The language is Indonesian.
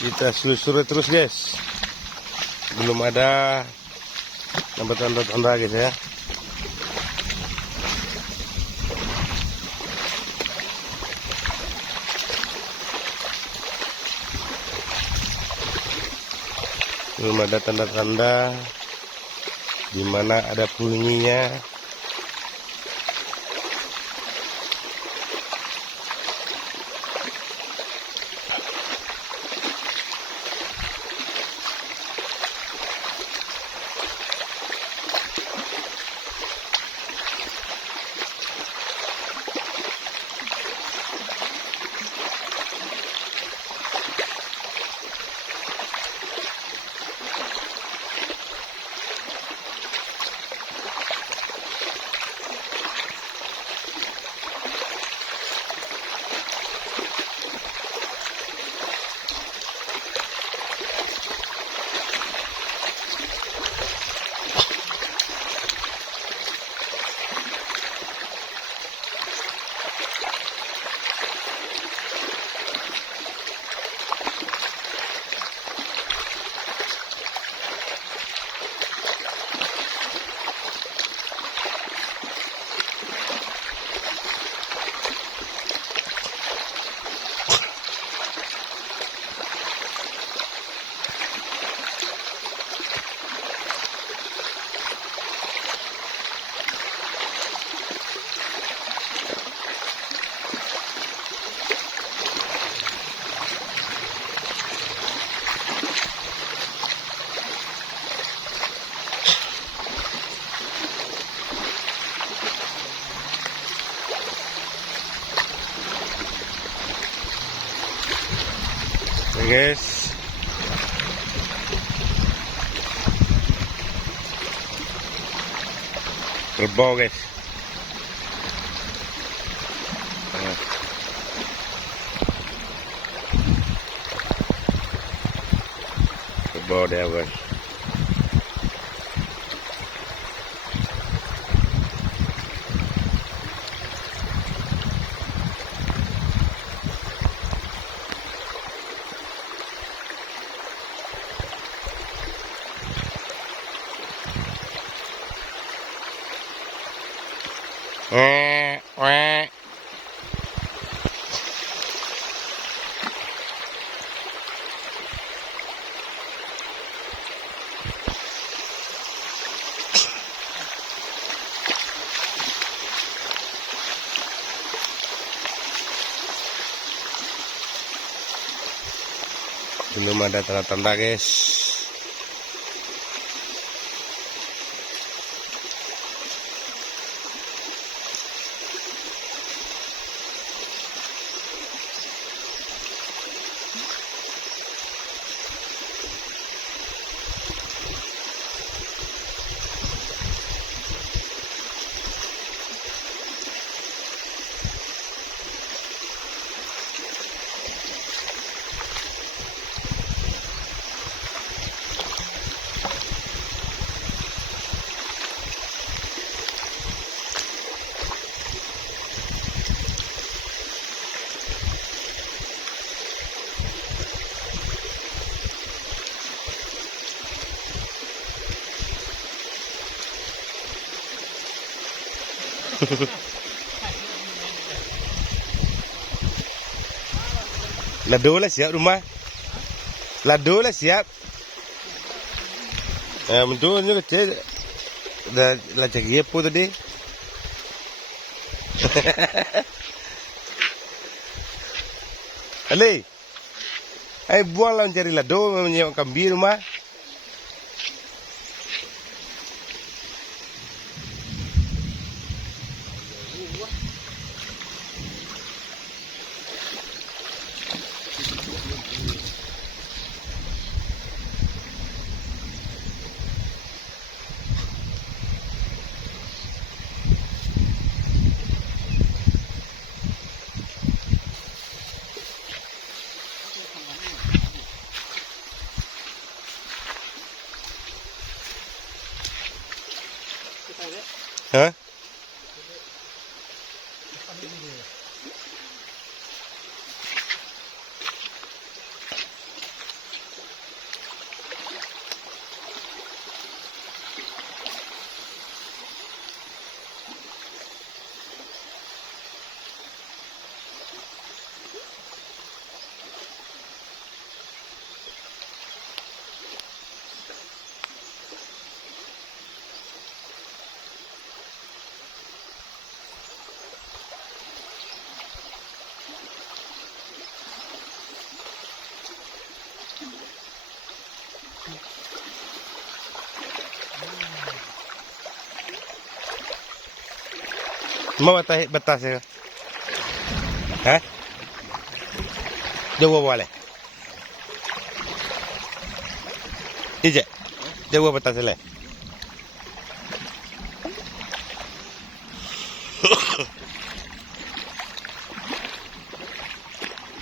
Kita selusuri terus guys. Belum ada nampak tanda-tanda guys ya. Belum ada tanda-tanda di mana ada penghuninya. Oke guys, kerbau guys. Kerbau dia guys. Weh. Belum ada tanda-tanda guys. Lado lah siap rumah. Lado lah siap. Betul ni kecil. Dah lacak dia apa tadi? Ali. Buang lah mencari lado menyewa kambing rumah. mau batas ya? Hah? Jauh boleh? Ije, jauh batas le.